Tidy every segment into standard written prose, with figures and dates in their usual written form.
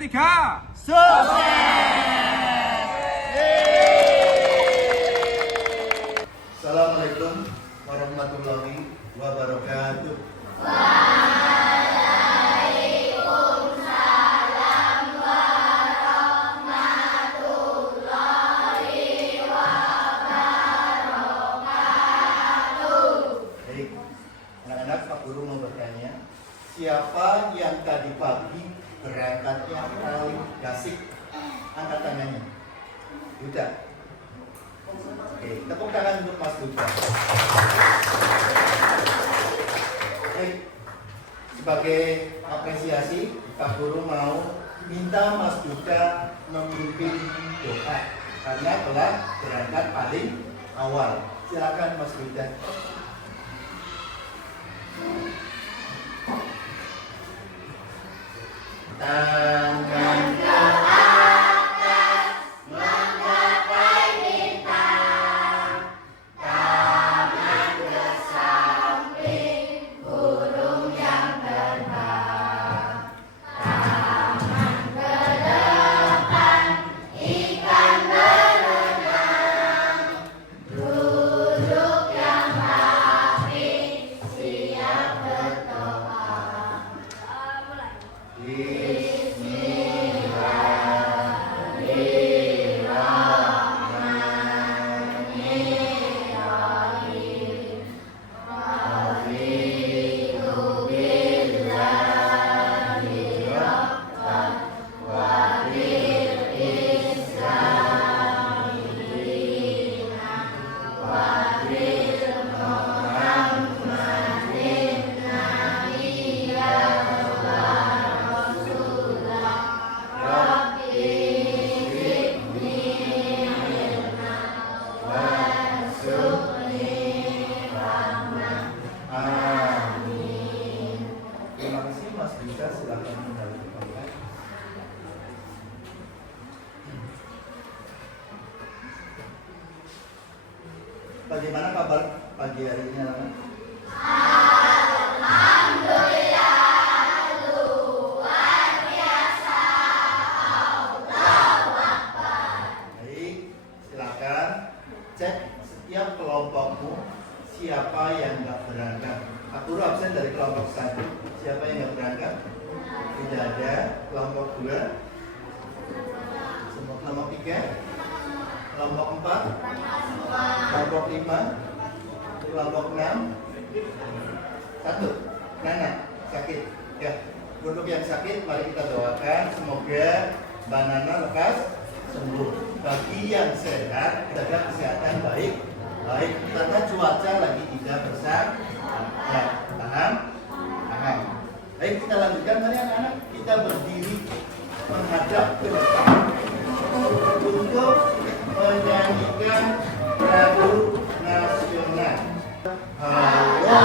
3. Assalamualaikum warahmatullahi wabarakatuh. Baik, anak-anak, Pak Guru mau bertanya, siapa yang tadi pagi berangkatnya paling gasik? Angkat tangannya. Yuda. Oke, tepuk tangan untuk Mas Yuda. Baik, sebagai apresiasi, Pak Guru mau minta Mas Yuda memimpin doa karena telah berangkat paling awal. Silakan Mas Yuda. Tangan ke atas menggapai bintang, tangan ke samping burung yang terbang, tangan ke depan ikan berenang, duduk yang rapi siap berdoa. Silakan kembali ke tempat. Bagaimana kabar pagi hari ini, anak-anak? Alhamdulillah, luar biasa. Allahu Akbar. Baik, silakan cek setiap kelompokmu siapa yang nggak berangkat. Aku absen dari kelompok 1. Siapa yang nggak berangkat? Tidak ada. Kelompok 2, kelompok 3, kelompok 4, kelompok 5, kelompok 6, 1. Nana sakit. Ya, untuk yang sakit mari kita doakan semoga Mbak Nana lekas sembuh. Bagi yang sehat, jaga kesehatan baik karena cuaca lagi tidak bersahabat. Ya, paham? Paham. Baik, kita lanjutkan. Mari anak-anak kita berdiri menghadap ke depan untuk menyanyikan lagu nasional. Halo.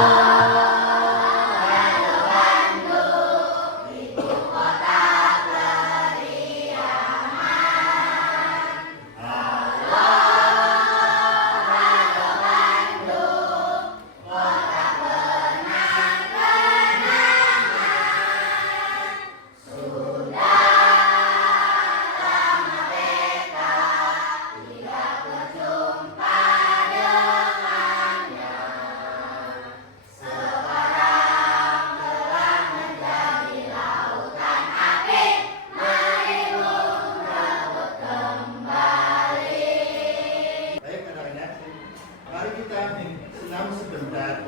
Senam sebentar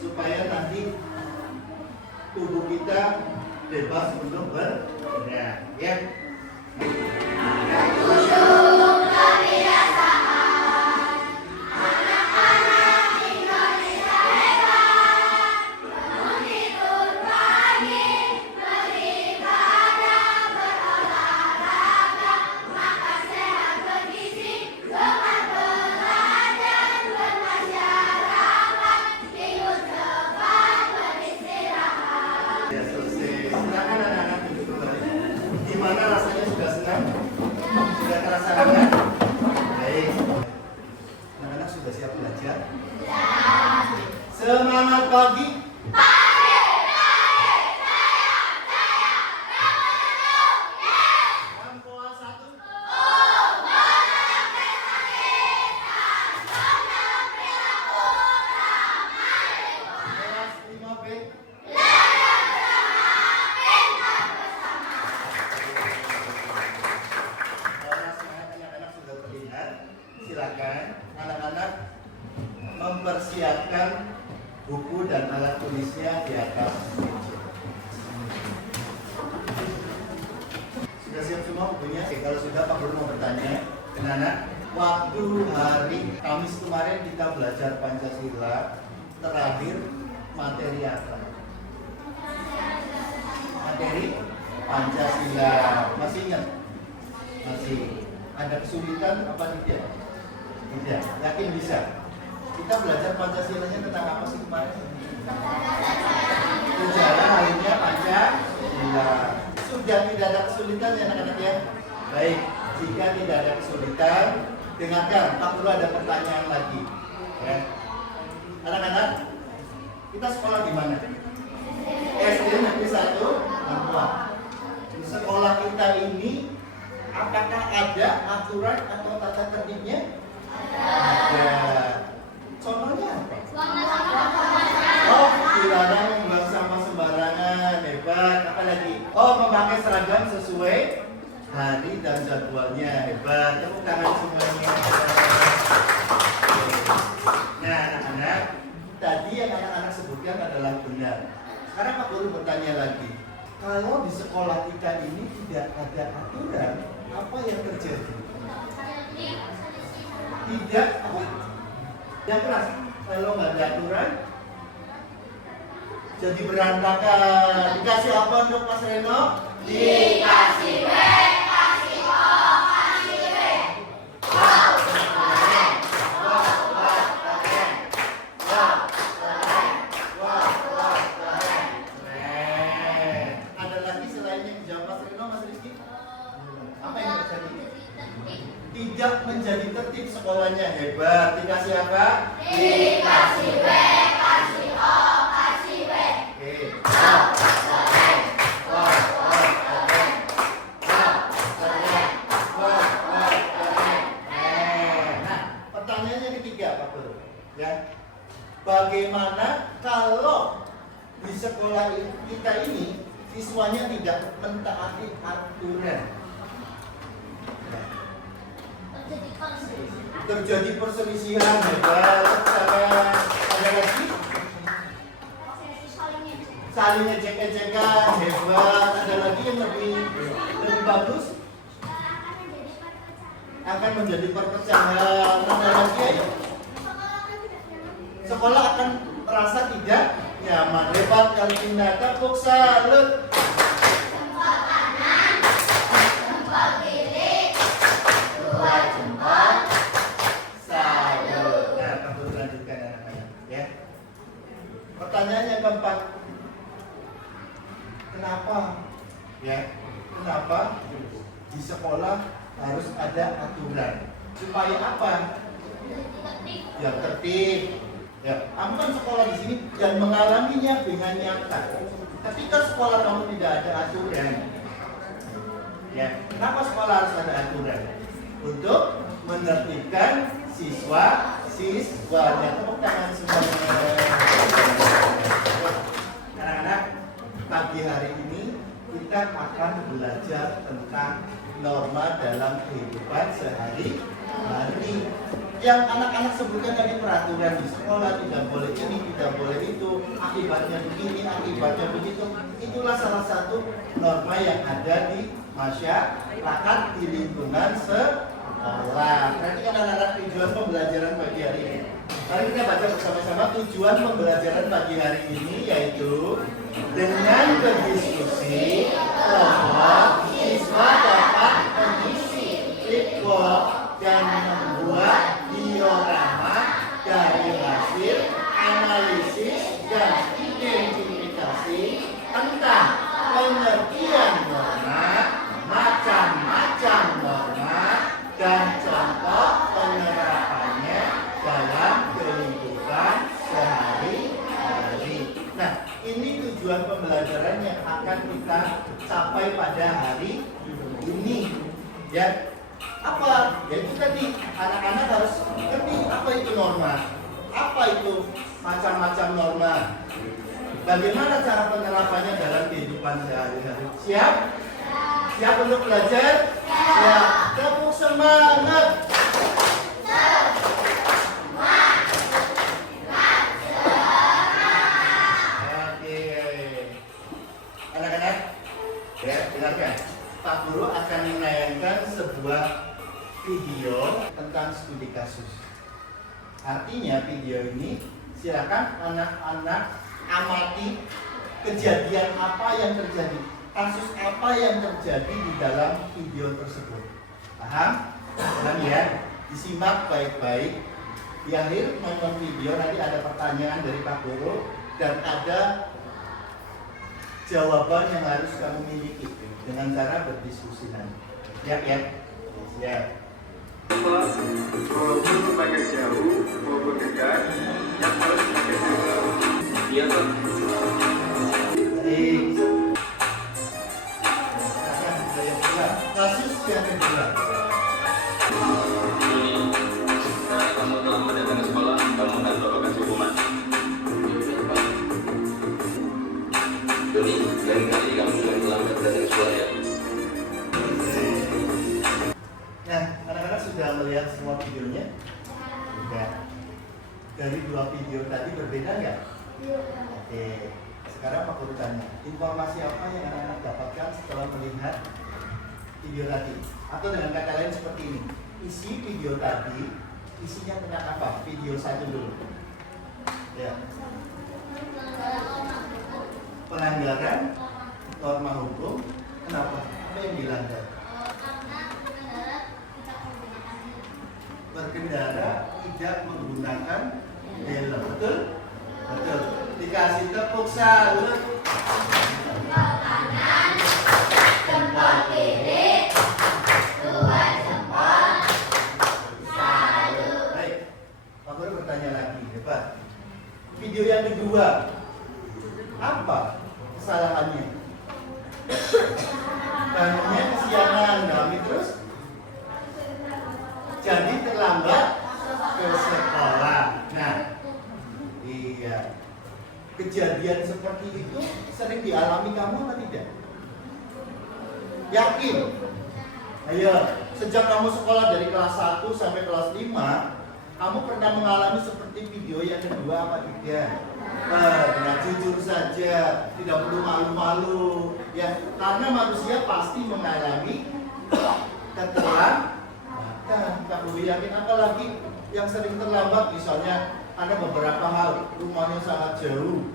supaya nanti tubuh kita bebas untuk bergerak, ya. Gimana rasanya, sudah senang? Sudah terasa hangat? Baik. Anak-anak sudah siap belajar? Semangat pagi. Pagi, pagi, saya, silakan anak-anak mempersiapkan buku dan alat tulisnya di atas meja. Sudah siap semua bukunya? Oke, kalau sudah Pak Guru mau bertanya, anak-anak, waktu hari Kamis kemarin kita belajar Pancasila, terakhir materi apa? Materi Pancasila. Masih ingat? Masih. Ada kesulitan apa tidak? Tidak. Yakin bisa? Kita belajar Pancasilanya tentang apa sih kemarin? Sejarah lainnya Pancasila. Sudah tidak ada kesulitan ya anak-anak ya? Baik, jika tidak ada kesulitan, dengarkan, Pak Guru ada pertanyaan lagi. Ya. Anak-anak, kita sekolah di mana? SD Negeri 1 Lampung. Sekolah kita ini apakah ada aturan atau tata tertibnya? Ada. Contohnya apa? Oh, dilarang membuang sampah sembarangan. Hebat. Apa lagi? Oh, memakai seragam sesuai hari dan jadwalnya. Hebat. Tepuk tangan semuanya. Nah, anak-anak, tadi yang anak-anak sebutkan adalah benar. Sekarang Pak Guru bertanya lagi. Kalau di sekolah kita ini tidak ada aturan, apa yang terjadi? Tidak apa? Yang keras. Kalau nggak ada aturan, jadi berantakan. Dikasih apa untuk Mas Reno? Dikasih W, kasih O, kasih W. Wow, keren. Wow, keren. Wow, keren. Wow, keren. Keren. Ada lagi selain yang dijawab Mas Reno, Mas Rizky? Apa yang terjadi? Tidak menjadi tertib sekolahnya. Hebat. Dikasih apa? Dikasih W, kasih O, kasih W. Oke. Wow, keren. Wah, keren. Wah, keren. Wah, keren. Nah, pertanyaan yang ketiga Pak Guru. Ya. Bagaimana kalau di sekolah kita ini siswanya tidak mentaati aturan? Terjadi perselisihan, hebat. Ada lagi? Saling ejek-ejekan, hebat. Ada lagi yang lebih bagus? Akan menjadi perpecahan. Ada lagi ayo? Sekolah akan merasa tidak nyaman. Hebat Kalvina, tepuk salut. Jempol kanan, jempol kiri, dua jempol. Salut. Nah, Pak Guru lanjutkan anak-anak ya. Pertanyaan yang keempat. Kenapa? Ya, kenapa di sekolah harus ada aturan? Supaya apa? Ya tertib. Ya, kamu kan sekolah di sini dan mengalaminya dengan nyata. Ketika sekolah kamu tidak ada aturan, ya, kenapa sekolah harus ada aturan? Untuk menertibkan siswanya. Tepuk tangan semuanya. Anak-anak, pagi hari ini kita akan belajar tentang norma dalam kehidupan sehari-hari. Yang anak-anak sebutkan tadi peraturan di sekolah, tidak boleh ini, tidak boleh itu, akibatnya begini, akibatnya begitu. Itulah salah satu norma yang ada di masyarakat, di lingkungan sekolah. Perhatikan anak-anak tujuan pembelajaran pagi hari ini. Mari kita baca bersama-sama tujuan pembelajaran pagi hari ini, yaitu dengan berdiskusi, kelompok siswa dapat mengisi flipboard dan membuat diorama dari hasil analisis dan identifikasi tentang pengertian norma, macam-macam norma, dan contoh penerapannya dalam kehidupan sehari-hari. Nah, ini tujuan pembelajaran yang akan kita capai pada hari ini. Ya, apa? Yaitu tadi anak-anak harus ngerti apa itu norma, apa itu macam-macam norma, bagaimana cara penerapannya dalam kehidupan sehari-hari. Siap? Siap untuk belajar? Siap. Tepuk semangat. kasus. Artinya video ini silakan anak-anak amati kejadian apa yang terjadi, kasus apa yang terjadi di dalam video tersebut. Paham? Paham ya? Disimak baik-baik. Di akhir nonton video nanti ada pertanyaan dari Pak Guru dan ada jawaban yang harus kamu miliki dengan cara berdiskusi nanti. Siap ya? Siap. Walaupun semakin jauh maupun dekat, yang harus semakin jauh. Iya Pak. Baik. Silakan saya buka kasus yang kedua. Kamu telah datang ke sekolah, kamu akan mendapatkan hukuman. Doni, lain kali kamu jangan terlambat datang ke sekolah ya. Nah, anak-anak sudah melihat semua videonya? Sudah. Dari dua video tadi berbeda nggak? Oke. Sekarang Pak Guru tanya, informasi apa yang anak-anak dapatkan setelah melihat video tadi? Atau dengan kata lain seperti ini, isi video tadi isinya tentang apa? Video satu dulu. Ya. Pelanggaran norma hukum. Kenapa? Apa yang dilanggar? Berkendara tidak menggunakan helm. Betul? Betul. Dikasih tepuk salut. Kanan, jempol kiri, dua jempol, salut. Baik. Pak Guru bertanya lagi, hebat. Video yang kedua, apa kesalahannya? Bangunnya kesiangan, kami terus jadi terlambat ke sekolah. Nah, iya. Kejadian seperti itu sering dialami kamu atau tidak? Yakin? Ayo, sejak kamu sekolah dari kelas 1 sampai kelas 5, kamu pernah mengalami seperti video yang kedua apa tidak? Nah, jujur saja, tidak perlu malu-malu. Ya, karena manusia pasti mengalami keterlambatan. Tak perlu yakin, apalagi yang sering terlambat, misalnya ada beberapa hal, rumahnya sangat jauh,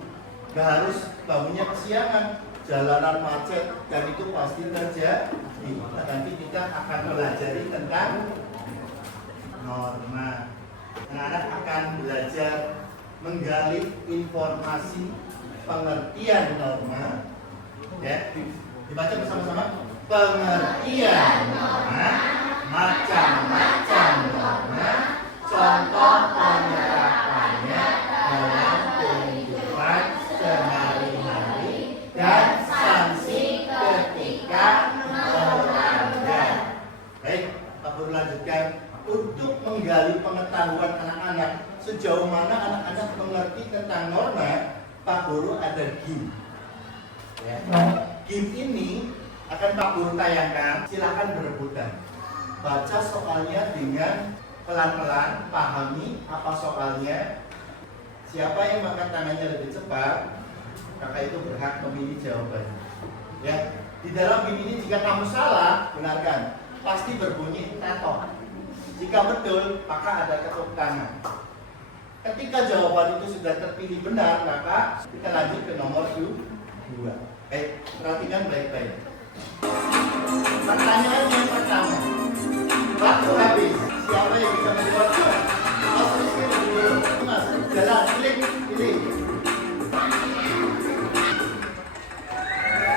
gak harus bangunnya kesiangan, jalanan macet, dan itu pasti terjadi. Nanti kita akan pelajari tentang norma. Anak-anak akan belajar menggali informasi pengertian norma. Ya, dibaca bersama-sama. Pengertian norma, macam-macam norma, contoh penerapannya dalam kehidupan sehari-hari, dan sanksi ketika melanggar. Baik, Pak Guru lanjutkan. Untuk menggali pengetahuan anak-anak, sejauh mana anak-anak mengerti tentang norma, Pak Guru ada game. Ya. Game ini akan Pak Guru tayangkan, silakan berebutan. Baca soalnya dengan pelan-pelan, pahami apa soalnya. Siapa yang makan tangannya lebih cepat, maka itu berhak memilih jawabannya. Ya, di dalam game ini jika kamu salah, dengarkan, pasti berbunyi tetok. Jika betul, maka ada tepuk tangan. Ketika jawaban itu sudah terpilih benar, maka kita lanjut ke nomor 2. Baik, perhatikan baik-baik. Pertanyaan yang pertama. Waktu habis. Siapa yang bisa menjawab? Mas Rizky dulu. Mas, jalan, pilih.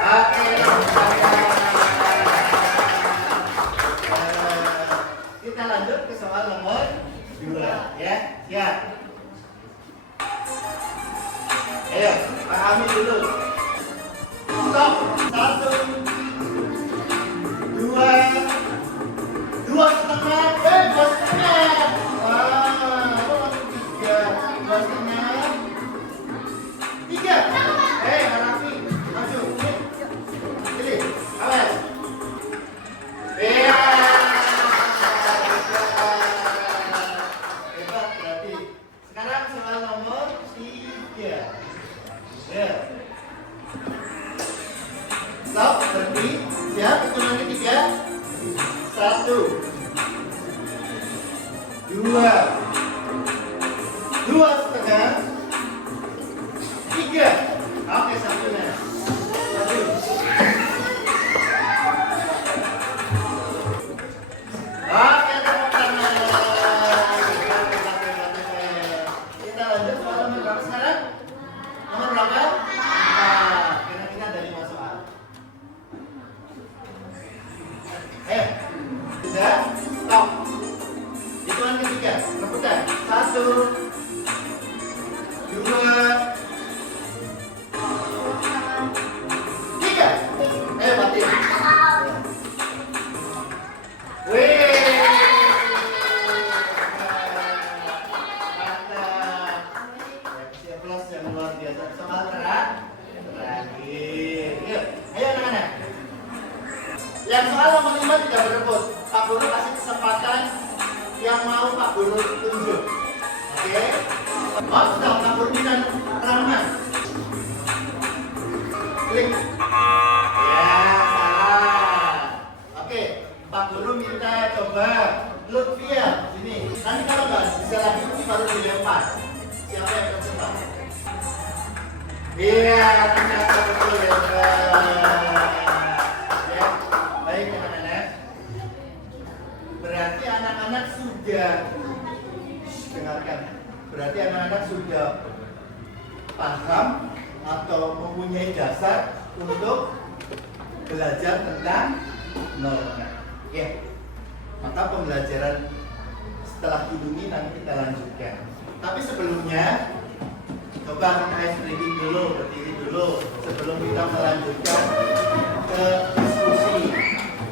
Oke, kita lanjut ke soal nomor 2, ya. Siap. Ayo, pahami dulu. Stop. 1, 2, 2,5. 2,5. Wah, apa langsung 3? 2,5. 3. Rafi, maju. Pilih. Awas. Iya. Hebat berarti. Sekarang soal nomor 3. Ya. Stop, berhenti. Siap, hitungan ketiga. 1, 2, 3. 2,5, 3. Oke, satunya. Satu. Oke, tepuk tangan. Kita lanjut soal nomor berapa sekarang? Nomor berapa? Nah, kira-kira dari mana soal? Ayo, sudah, stop. Hitungan ketiga, rebutan. 1, 2, 3. Ayo, batin. Wih, mantap. Siap plus yang luar biasa. Soal terakhir. Yuk, ayo anak-anak. Yang soal nomor 5 tidak berebut. Pak Guru kasih kesempatan yang mau Pak Guru tunjuk. Oke? Oh, sudah Pak Guru minta ramah. Klik. Ya, salah. Oke, Pak Guru minta coba Lutfia sini. Nanti kalau nggak bisa lagi baru dilempar. Siapa yang akan coba? Iya, ternyata betul ya. Ya, baik anak-anak. Berarti anak-anak sudah dengarkan. Berarti anak-anak sudah paham atau mempunyai dasar untuk belajar tentang norma. Ya. Maka pembelajaran setelah ini nanti kita lanjutkan. Tapi sebelumnya coba kita ice breaking dulu, berdiri dulu sebelum kita melanjutkan ke diskusi.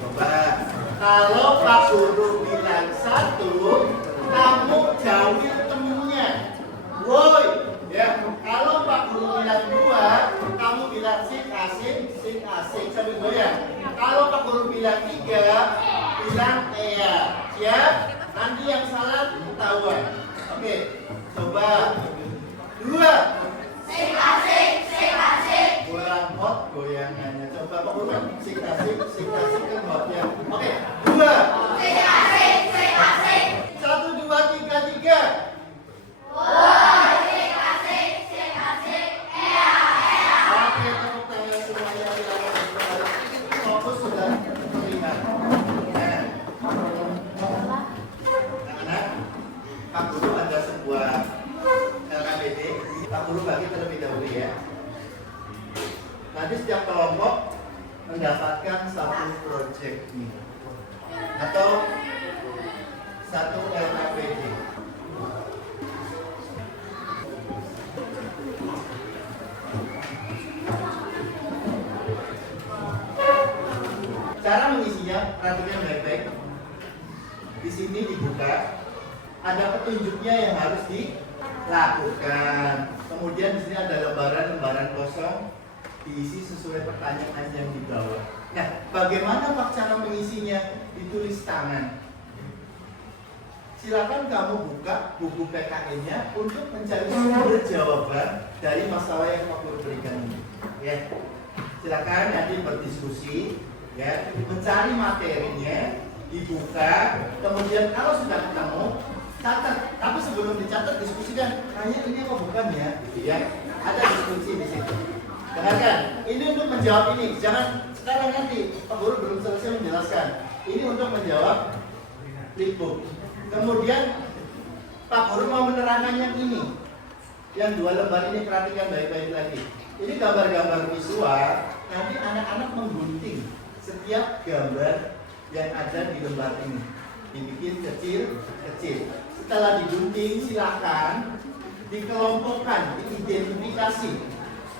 Coba kalau Pak Guru bilang 1, kamu jauhi temennya. Woi, ya. Kalau Pak Guru bilang 2, kamu bilang sik asik sambil goyang. Kalau Pak Guru bilang 3, bilang iya. Siap? Nanti yang salah ketahuan. Oke, coba 2. Sik asik Kurang hot goyangannya. Coba Pak Guru sik asik kan hotnya. Oke, 2. Sik asik 1, 2, 3, 3. Woi, sik asik ea Oke, tepuk tangan semuanya. Fokus sudah terlihat. Anak-anak, Pak Guru ada sebuah LKPD. Pak Guru bagi terlebih dahulu ya. Nanti setiap kelompok mendapatkan satu proyek ini atau satu LKPD. Cara mengisinya, perhatikan baik-baik. Di sini dibuka, ada petunjuknya yang harus dilakukan. Kemudian di sini ada lembaran-lembaran kosong, diisi sesuai pertanyaan yang di bawah. Nah, bagaimana Pak cara mengisinya? Ditulis tangan. Silakan kamu buka buku PKN-nya untuk mencari sumber jawaban dari masalah yang Pak Guru berikan ini. Ya, silakan nanti berdiskusi. Ya, mencari materinya, dibuka, kemudian kalau sudah ketemu, catat. Tapi sebelum dicatat diskusikan, kayaknya ini apa bukan ya? Gitu ya. Ada diskusi di situ. Dengarkan, ini untuk menjawab ini. Jangan sekarang nanti Pak Guru belum selesai menjelaskan. Ini untuk menjawab flipbook. Kemudian Pak Guru mau menerangkan yang ini. Yang 2 lembar ini perhatikan baik-baik lagi. Ini gambar-gambar visual. Nanti anak-anak menggunting setiap gambar yang ada di lembar ini. Dibikin kecil-kecil. Setelah digunting, silakan dikelompokkan, diidentifikasi.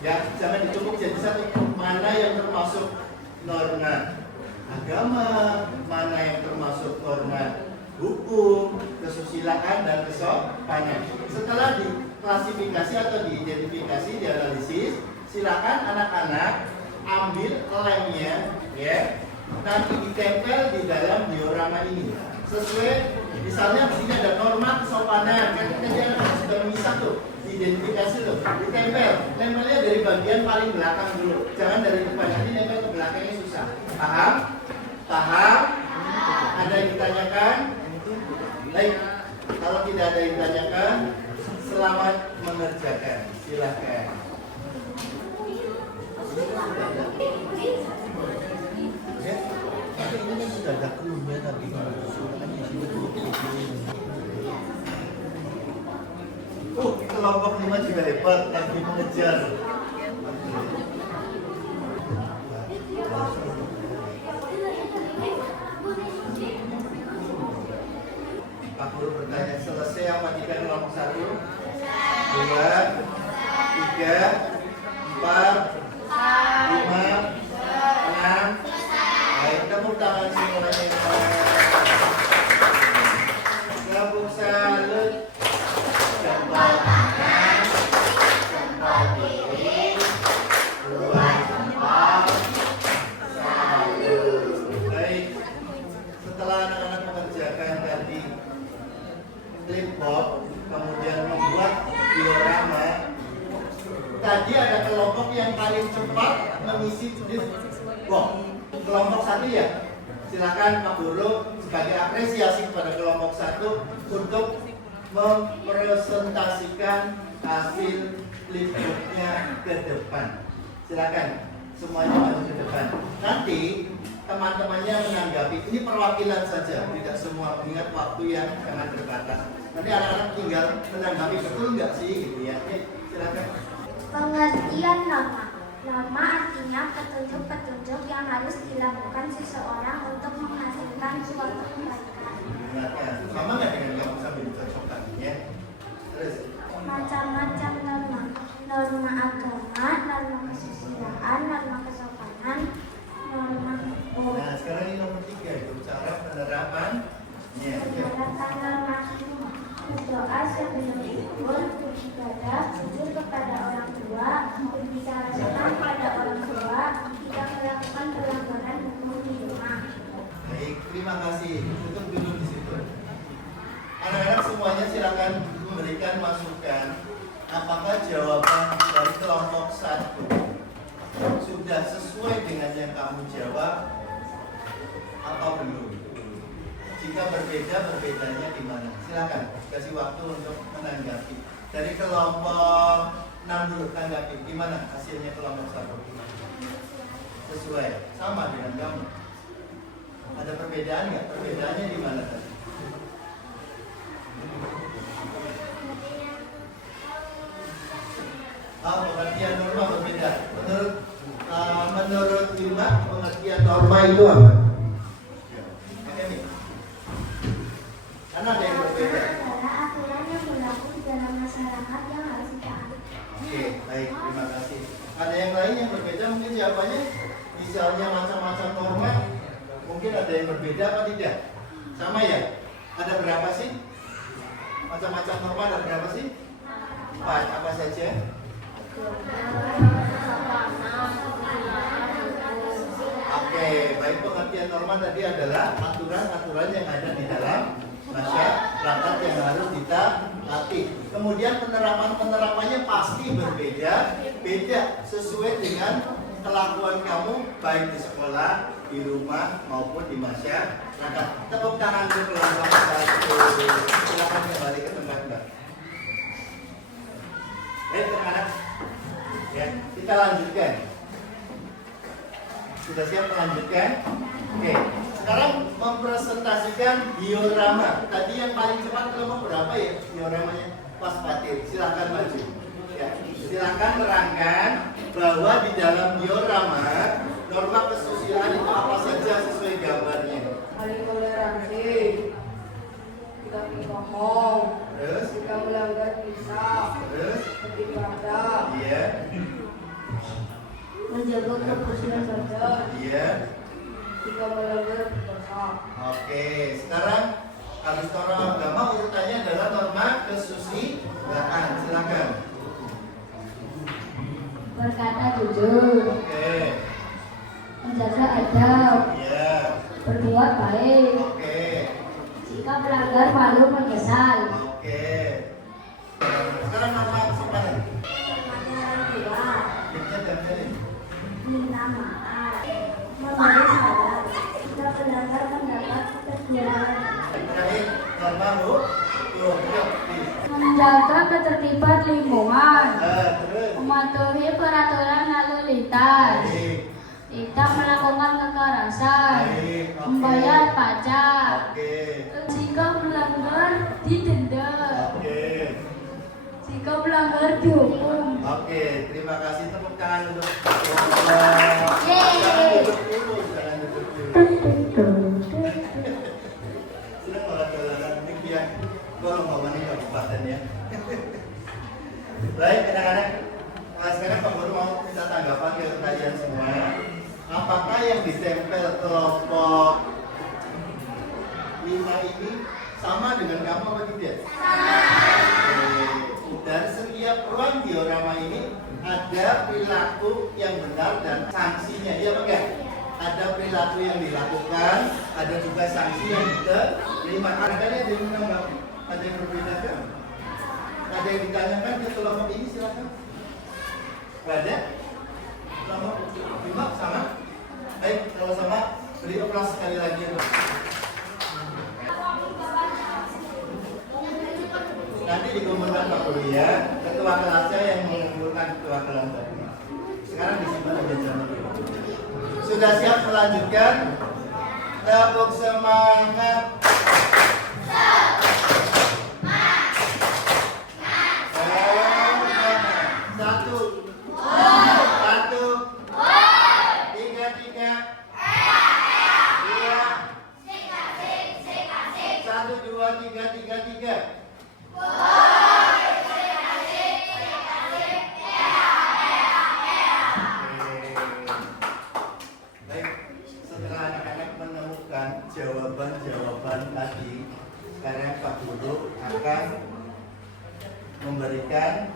Ya, jangan ditumpuk jadi satu. Mana yang termasuk norma agama, mana yang termasuk norma hukum, kesusilaan dan kesopanan. Setelah diklasifikasi atau diidentifikasi, dianalisis, silakan anak-anak ambil lemnya, ya, nanti ditempel di dalam diorama ini. Sesuai, misalnya di sini ada norma kesopanan, kan kita sudah memisah tuh, diidentifikasi tuh, ditempel. Tempelnya dari bagian paling belakang dulu, jangan dari depan, nanti nempel ke belakangnya susah. Paham? Paham? Ada yang ditanyakan? Baik, kalau Kalau tidak ada yang ditanyakan, selamat mengerjakan. Silakan. Ya, tapi ini kan sudah ada clue-nya tadi. Kelompok 5 juga hebat, lagi mengejar. Pak Guru bertanya, selesai yang matikan kelompok 1, 2, 3, 4, 5, 6. Baik, tepuk tangan semuanya. Gabung salut. Jempol kanan, jempol kiri, dua jempol, salut. Baik, setelah anak-anak mengerjakan tadi clipboard, kemudian membuat diorama, tadi ada kelompok yang paling cepat mengisi clipboard. Kelompok 1 ya, silakan Pak Guru sebagai apresiasi kepada kelompok 1 untuk mempresentasikan hasil clipboardnya ke depan. Silakan semuanya maju ke depan. Nanti teman-temannya menanggapi. Ini perwakilan saja, tidak semua, mengingat waktu yang sangat terbatas. Nanti anak-anak tinggal menanggapi betul nggak sih, gitu ya. Oke, silakan. Pengertian norma. Norma artinya petunjuk-petunjuk yang harus dilakukan seseorang untuk menghasilkan suatu kebaikan. Sama nggak dengan kamu sambil dicocokkan ya? Terus? Macam-macam norma. Norma agama, norma kesusilaan, norma kesopanan, norma Nah, sekarang ini nomor 3 itu cara penerapan. penerapan norma. Berdoa sebelum tidur, beribadah, jujur kepada orang tua, berbicara senang pada orang tua, tidak melakukan pelanggaran hukum di rumah. Baik, terima kasih. Tutup dulu di situ. Anak-anak semuanya silakan memberikan masukan. Apakah jawaban dari kelompok 1 sudah sesuai dengan yang kamu jawab atau belum? Jika berbeda, berbedanya di mana? Silakan kasih waktu untuk menanggapi. Dari kelompok 6 dulu tanggapi. Gimana hasilnya kelompok 1? Sesuai, sama dengan kamu. Ada perbedaan nggak? Perbedaannya di mana tadi? Pengertian norma berbeda. Menurut Bima, pengertian norma itu apa? Karena ada yang berbeda. Adalah aturan yang berlaku di dalam masyarakat yang harus ditaati. Oke, baik, terima kasih. Ada yang lain yang berbeda mungkin jawabannya? Misalnya macam-macam norma, mungkin ada yang berbeda apa tidak? Sama ya? Ada berapa sih? Macam-macam norma ada berapa sih? 4, apa saja? Oke, baik, pengertian norma tadi adalah aturan-aturan yang ada di dalam masyarakat yang harus ditaati. Kemudian penerapannya pasti berbeda, beda sesuai dengan kelakuan kamu baik di sekolah, di rumah maupun di masyarakat. Tepuk tangan untuk kelompok 1. Silakan kembali ke tempat Mbak. Baik, anak-anak. Ya, kita lanjutkan. Sudah siap melanjutkan? Oke, sekarang mempresentasikan diorama. Tadi yang paling cepat kelompok berapa ya dioramanya? Pas Fatir, silakan maju. Ya, silakan terangkan bahwa di dalam diorama norma kesusilaan itu apa saja sesuai gambarnya. Saling toleransi, tidak bohong, Terus? tidak melanggar bisa, Terus? beribadah, Iya. menjaga kebersihan badan, Iya. tidak melanggar dosa. Oke, sekarang habis norma agama urutannya adalah norma kesusilaan. Silakan. Berkata jujur, Oke. menjaga adab, Iya. berbuat baik, Oke. jika melanggar malu menyesal. Oke. Sekarang norma kesopanan. Bisa jam-jamin. Minta maaf, memberi salam, jika melanggar pendapat kedua. Terakhir norma hukum. menjaga ketertiban lingkungan, Terus. mematuhi peraturan lalu lintas, Baik. tidak melakukan kekerasan, Baik. Oke. membayar pajak, Oke. jika melanggar didenda, Oke. jika melanggar dihukum. Oke, terima kasih, tepuk tangan untuk Yeay. Jangan duduk dulu, jangan duduk dulu. Sudah kalau jalan demikian, golong-golongan ini kabupaten ya. Baik, anak-anak. Nah, sekarang Pak Guru mau minta tanggapan ke kalian semua. Apakah yang ditempel kelompok 5 ini sama dengan kamu apa tidak? Dan setiap ruang diorama ini ada perilaku yang benar dan sanksinya, iya apa enggak? Ada perilaku yang dilakukan, ada juga sanksi yang diterima. Ada yang menanggapi, ada yang berbeda kan? Ada yang ditanyakan ke kelompok ini, silakan. Ada? Kelompok 5 sama? Baik, kalau sama beri aplaus sekali lagi. Nanti dikumpulkan Pak Guru ya, ketua kelasnya yang mengumpulkan ketua kelompok. Sekarang disimpan aja jangan dulu. Sudah siap melanjutkan? Tepuk semangat. Satu. Satu. Tiga. Dua. Satu, dua, tiga. Baik, setelah anak-anak menemukan jawaban-jawaban tadi, sekarang Pak Guru akan memberikan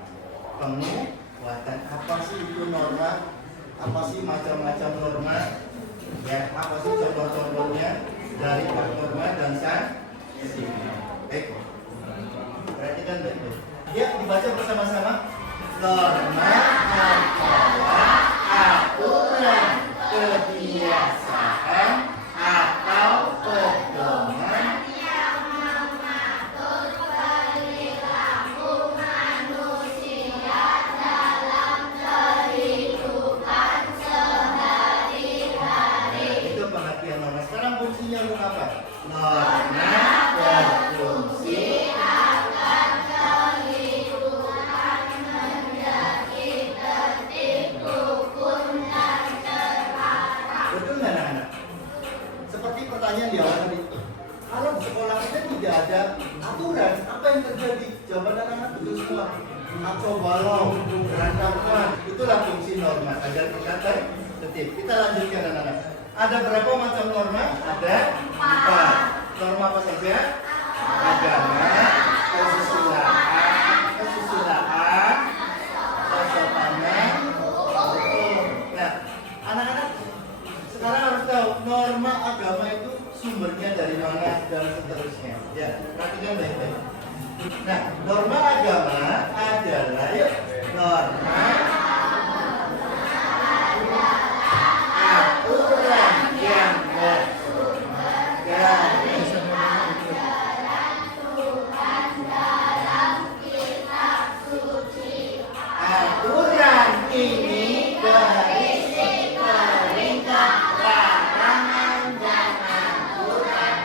penguatan apa sih itu norma, apa sih macam-macam norma, ya apa sih contoh-contohnya dari Pak norma dan sanksi. Baik, perhatikan baik-baik. Ya, dibaca bersama-sama. Norma adalah aturan, kebiasaan, atau pedoman yang mengatur perilaku manusia dalam kehidupan sehari-hari. Itu pengertian norma. Sekarang fungsinya untuk apa? Norma berfungsi agar kehidupan menjadi tertib, rukun, dan terarah. Betul nggak anak-anak? Seperti pertanyaan di awal tadi, kalau di sekolah kita tidak ada aturan, apa yang terjadi? Jawaban anak-anak betul semua. Atau walau berantakan, itulah fungsi norma agar kita tertib. Kita lanjutkan anak-anak. Ada berapa macam norma? Ada 4. Norma apa saja? Agama, kesusilaan, kesopanan, hukum. Nah, anak-anak sekarang harus tahu norma agama itu sumbernya dari mana dan seterusnya. Ya, perhatikan baik-baik. Nah, norma agama adalah norma aturan yang bersumber dari ajaran Tuhan dalam kitab suci. Aturan ini berisi perintah, larangan, dan aturan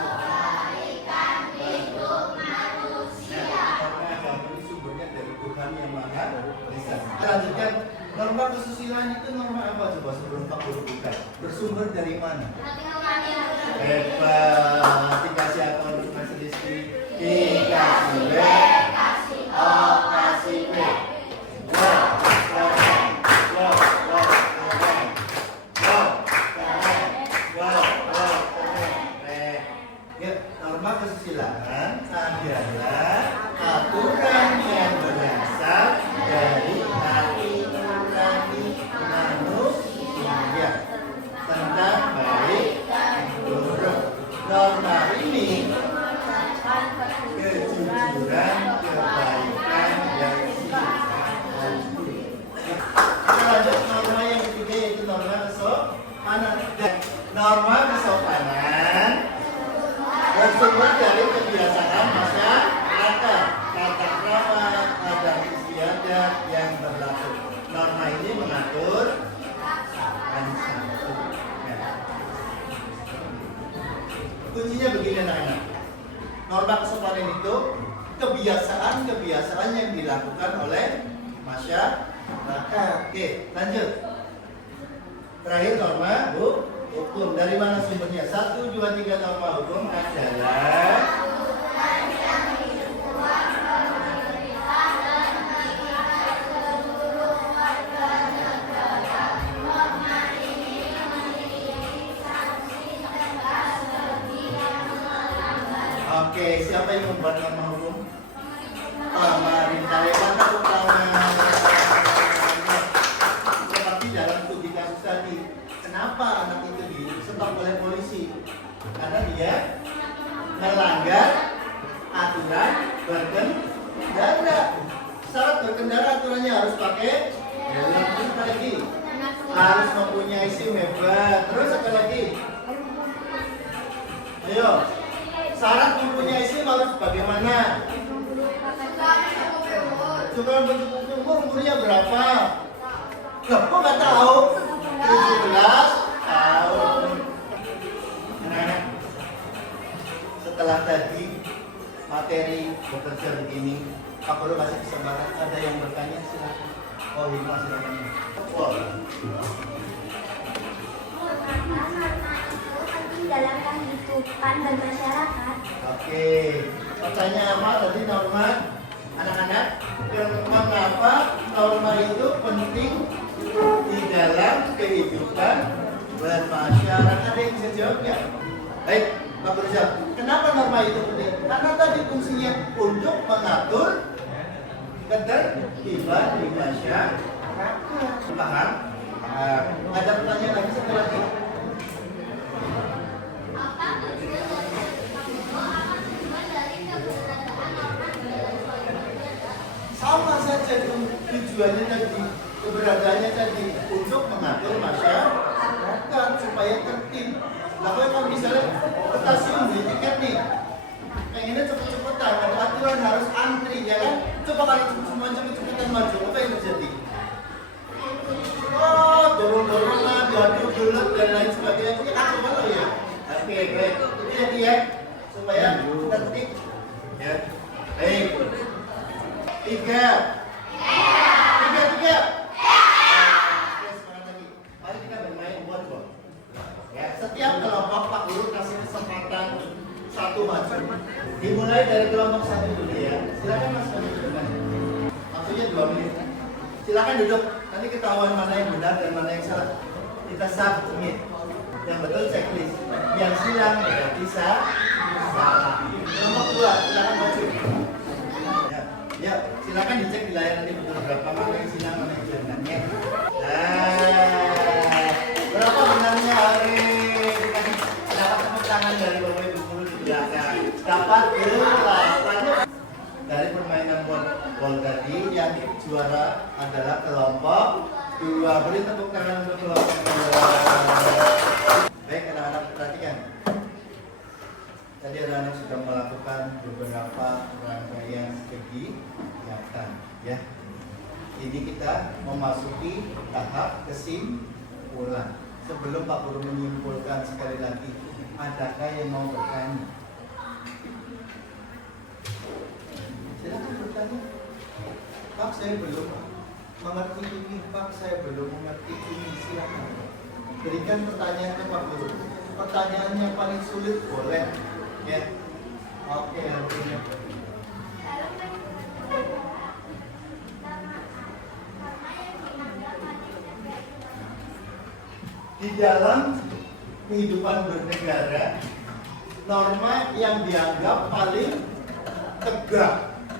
kebaikan hidup manusia. Karena agama ini sumbernya dari Tuhan yang Maha Esa. Lanjutkan. Norma kesusilaan itu norma apa coba sebelum Pak Guru buka? Bersumber dari mana? Hebat. Dikasih apa untuk Mas Rizky? Dikasih B, kasih O, kasih B. Wow, keren. Wow, keren. Ya, norma kesusilaan adalah aturan yang berasal dari hati nurani manusia tentang baik dan buruk. Norma ini kejujuran, kebaikan, dan simpanan. Kita lanjut norma yang ketiga, yaitu norma kesopanan. Norma kesopanan bersumber dari kebiasaan masyarakat. kebiasaan-kebiasaan yang dilakukan oleh masyarakat. Oke, lanjut. Terakhir norma hukum. Dari mana sumbernya? 1, 2, 3 norma hukum adalah Oke, siapa yang membuat norma hukum? Pemerintah. Mana utama? Seperti dalam studi kasus tadi. Kenapa anak itu disetop oleh polisi? Karena dia melanggar aturan berkendara. Saat berkendara aturannya harus pakai helm. Terus apa lagi? Harus mempunyai SIM hebat. Terus apa lagi? Ayo. Syarat mempunyai SIM harus bagaimana? Coba bentuk umurnya berapa? Loh, kok nggak tahu? 17 tahun. Nah, setelah tadi materi bekerja begini, Pak Guru kasih kesempatan. Ada yang bertanya silakan. Oh, Hikmah silakan. Oh. Dalam kehidupan bermasyarakat. Oke, pertanyaan apa tadi norma anak-anak? Mengapa norma itu penting di dalam kehidupan bermasyarakat? Ada yang bisa jawab ya? Baik, Pak Berjam. Kenapa norma itu penting? Karena tadi fungsinya untuk mengatur ketertiban di masyarakat. Paham? Ada pertanyaan lagi satu lagi? Sama saja tujuannya tadi, keberadaannya tadi untuk mengatur masyarakat supaya tertib. Nah, kalau misalnya ke stasiun beli tiket nih, pengennya cepet-cepetan, ada aturan harus antri, ya kan? Coba kalau semua cepet-cepetan maju, apa yang terjadi? Oh, dorong-dorongan, diadu gelap dan lain sebagainya. Ini kacau banget ya. Oke, baik. Itu jadi ya, supaya tertib. Ya, baik. 3. Oke, semangat lagi. Mari kita bermain buat-buat. Ya, setiap kelompok Pak Guru kasih kesempatan satu maju. Dimulai dari kelompok 1 dulu ya. Silakan Mas maju ke depan. Maksudnya 2 menit. Silakan duduk. Nanti ketahuan mana yang benar dan mana yang salah. Kita submit. Yang betul checklist. Yang silang berarti salah. Kelompok 2, silakan maju. Ya, silakan dicek di layar nanti betul berapa mana yang silang mana yang benar ya. Berapa benarnya hari dapat tepuk tangan dari Bapak Ibu guru di belakang. Dapat 8. Dari permainan bola tadi yang juara adalah kelompok 2. Beri tepuk tangan untuk kelompok 2. Baik, anak-anak perhatikan. Tadi anak-anak sudah melakukan beberapa rangkaian kegiatan, ya. Ini kita memasuki tahap kesimpulan. Sebelum Pak Guru menyimpulkan sekali lagi, adakah yang mau bertanya? Silakan bertanya. Pak, saya belum mengerti ini. Pak, saya belum mengerti ini. Silakan. Berikan pertanyaan ke Pak Guru. Pertanyaan yang paling sulit boleh. Ya, oke, artinya. Di dalam kehidupan bernegara, norma yang dianggap paling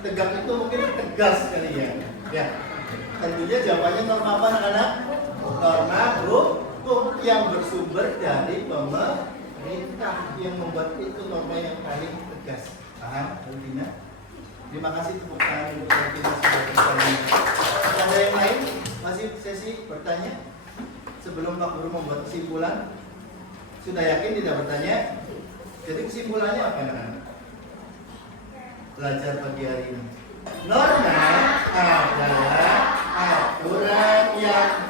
tegak itu mungkin tegas kali ya. Ya, tentunya jawabannya norma apa anak-anak? Norma hukum yang bersumber dari pemerintah yang membuat itu norma yang paling tegas. Paham, Alvina? Terima kasih tepuk tangan untuk Alvina sudah bertanya. Ada yang lain? Masih sesi bertanya? Sebelum Pak Guru membuat kesimpulan, sudah yakin tidak bertanya? Jadi kesimpulannya apa anak-anak? Belajar pagi hari ini. Norma adalah aturan yang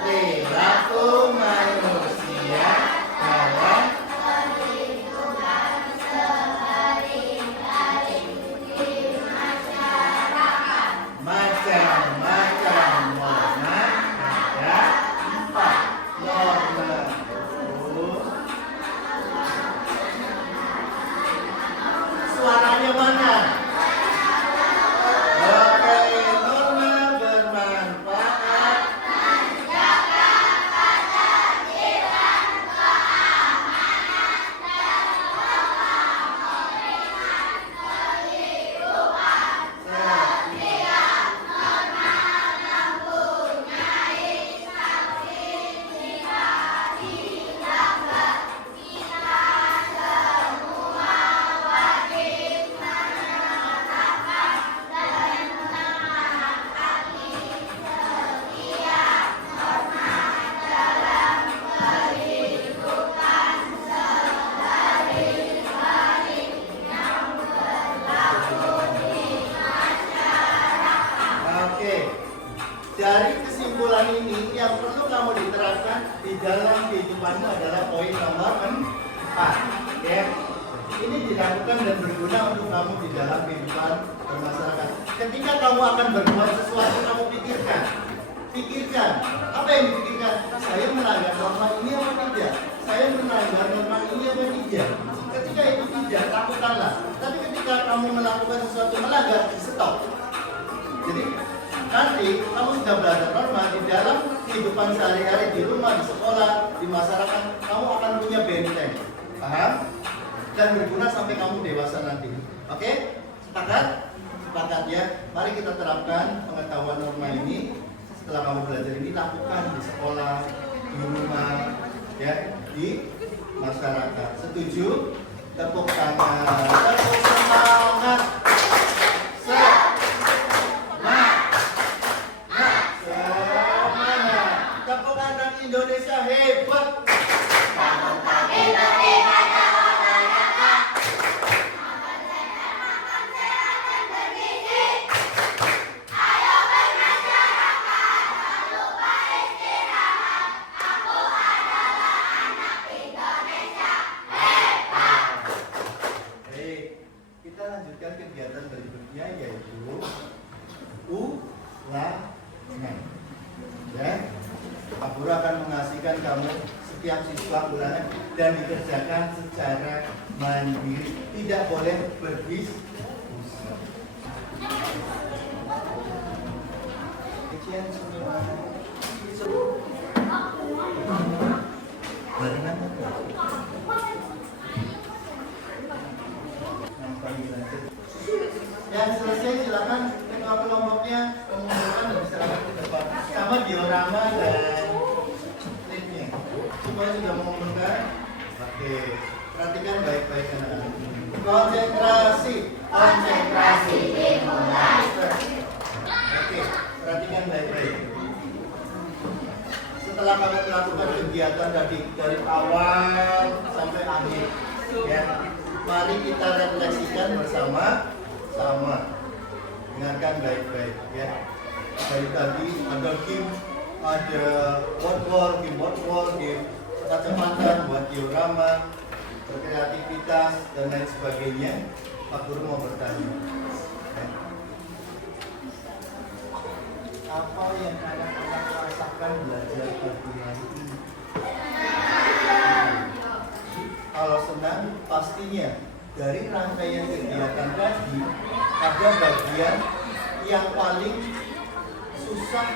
perilaku manusia dalam kehidupan sehari-hari. yang mana? Oke, norma bermanfaat. Oke, dari kesimpulan ini yang perlu kamu diterapkan di dalam kehidupanmu adalah poin nomor 4. Ya, ini dilakukan dan berguna untuk kamu di dalam kehidupan bermasyarakat. Ketika kamu akan berbuat sesuatu, kamu pikirkan apa yang dipikirkan. Saya melanggar norma ini apa tidak? Saya melanggar norma ini apa tidak? Ketika itu tidak, lakukanlah. Tapi ketika kamu melakukan sesuatu melanggar, stop. Jadi nanti kamu sudah belajar norma di dalam kehidupan sehari-hari, di rumah, di sekolah, di masyarakat, kamu akan punya benteng, paham? Dan berguna sampai kamu dewasa nanti. Oke? Sepakat? Sepakat ya. Mari kita terapkan pengetahuan norma ini. Setelah kamu belajar ini, lakukan di sekolah, di rumah, ya, di masyarakat. Setuju? Tepuk tangan. Tepuk semangat. Indonesia hebat. Kita lanjutkan kegiatan berikutnya yaitu ulangan. Ya. Pak Guru akan mengasihkan kamu setiap siswa ulangan dan dikerjakan secara mandiri, tidak boleh berdiskusi. Kecian semua. Barengan yang selesai silakan ketua kelompoknya mengumpulkan dan diserahkan ke depan sama diorama dan slide-nya. Semua sudah mengumpulkan? Oke, perhatikan baik-baik anak-anak. Konsentrasi dimulai. Oke, perhatikan baik-baik. Setelah kamu melakukan kegiatan dari awal sampai akhir, ya, mari kita refleksikan bersama-sama. Dengarkan baik-baik, ya. Dari tadi ada game, ada word game kecepatan buat diorama, berkreativitas dan lain sebagainya. Pak Guru mau bertanya, apa yang anak-anak rasakan belajar pagi hari ini? Kalau senang, pastinya dari rangkaian kegiatan tadi ada bagian yang paling susah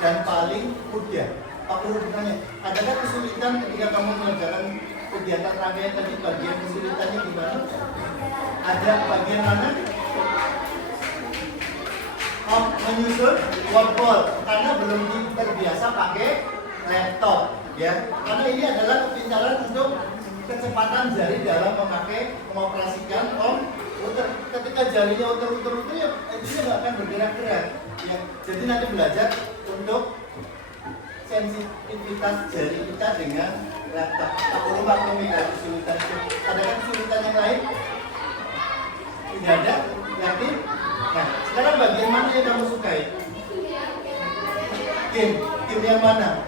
dan paling mudah. Pak Guru bertanya, adakah kesulitan ketika kamu mengerjakan kegiatan rangkaian tadi? Bagian kesulitannya di mana? Ada bagian mana? Oh, menyusun whiteboard karena belum terbiasa pakai laptop, ya. Karena ini adalah kepintaran untuk kecepatan jari dalam mengoperasikan komputer. Ketika jarinya uter ya itu nggak akan bergerak-gerak. Ya. Jadi nanti belajar untuk sensitivitas jari kita dengan laptop. Tak perlu maklumi kesulitan itu. Adakah kesulitan yang lain? Tidak ada? Yakin? Nah, sekarang bagian mana yang kamu sukai? Game yang mana?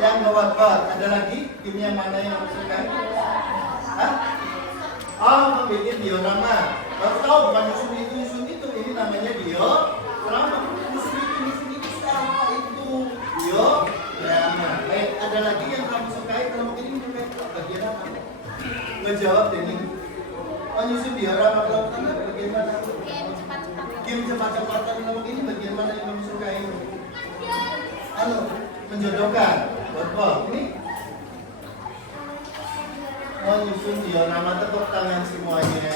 Yang whiteboard. Ada lagi? Game yang mana yang kamu sukai? Hah? Oh, membuat diorama. Baru tahu bukan nyusun itu. Ini namanya diorama. Nyusun itu apa itu? Diorama. Baik, ada lagi yang kamu sukai? Kalau mungkin ini bagian apa? Menjawab Denny. Oh, nyusun diorama. Kalau bikin cepat-cepatan ngomong ini bagian mana yang kamu sukai? Menjodohkan. Betul. Ini menyusun diorama, tepuk tangan semuanya.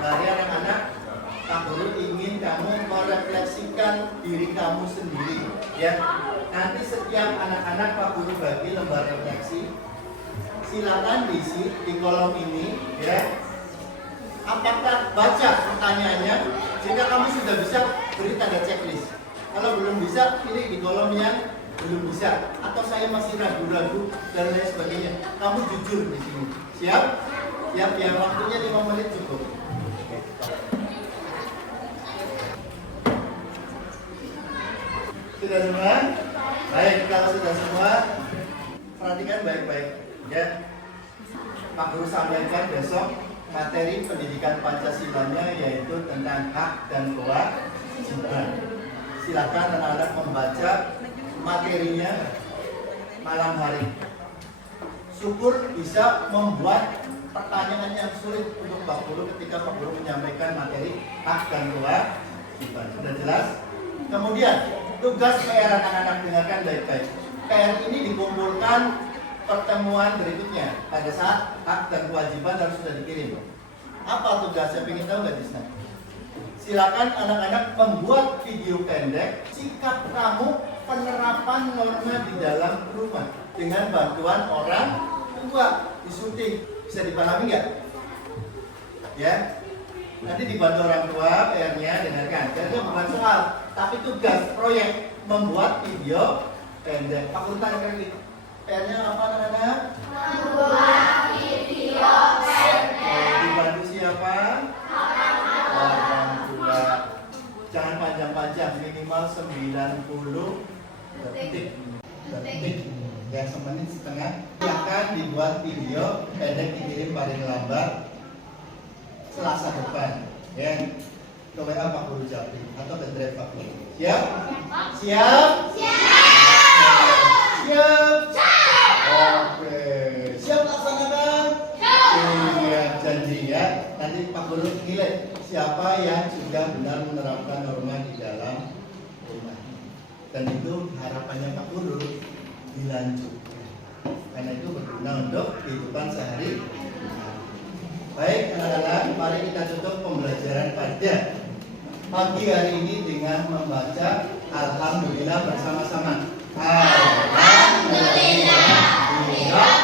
Dari anak-anak, Pak Guru ingin kamu merefleksikan diri kamu sendiri, ya. Nanti setiap anak-anak Pak Guru bagi lembar refleksi. Silakan diisi di kolom ini, ya. Apakah baca pertanyaannya? Jika kamu sudah bisa, beri tanda checklist. Kalau belum bisa, pilih di kolom yang belum bisa. Atau saya masih ragu-ragu dan lain sebagainya. Kamu jujur di sini. Siap? Siap ya, waktunya 5 menit cukup. Sudah semua? Baik, kalau sudah semua, perhatikan baik-baik, ya. Pak Guru sampaikan besok materi pendidikan Pancasilanya yaitu tentang hak dan kewajiban. Silakan anak-anak membaca materinya malam hari. Syukur bisa membuat pertanyaan yang sulit untuk Pak Guru ketika Pak Guru menyampaikan materi hak dan kewajiban. Sudah jelas? Kemudian tugas PR anak-anak, dengarkan baik-baik. PR ini dikumpulkan pertemuan berikutnya pada saat hak dan kewajiban harus sudah dikirim. Apa tugasnya? Pengen tahu nggak, Disna? Silakan anak-anak membuat video pendek sikap kamu penerapan norma di dalam rumah dengan bantuan orang tua di syuting. Bisa dipahami nggak? Ya, nanti dibantu orang tua PR-nya, dengarkan. Jadi bukan soal, tapi tugas proyek membuat video pendek. Pak Guru tanya lagi, PR-nya apa anak-anak? Membuat video pendek. Dibantu siapa? Orang tua. Jangan panjang-panjang, minimal 90 detik. Yang semenit setengah. Silakan dibuat video pendek, dikirim paling lambat Selasa depan, ya. Ke WA Pak Guru Japri atau ke Drive Pak Guru. Siap? Siap? Siap? Oke. Siap laksanakan? Siap, janji ya. Nanti Pak Guru nilai siapa yang sudah benar menerapkan norma di dalam rumah. Dan itu harapannya Pak Guru dilanjutkan. Karena itu berguna untuk kehidupan sehari. Baik anak-anak, mari kita tutup pembelajaran pada pagi hari ini dengan membaca Alhamdulillah bersama-sama. Alhamdulillah.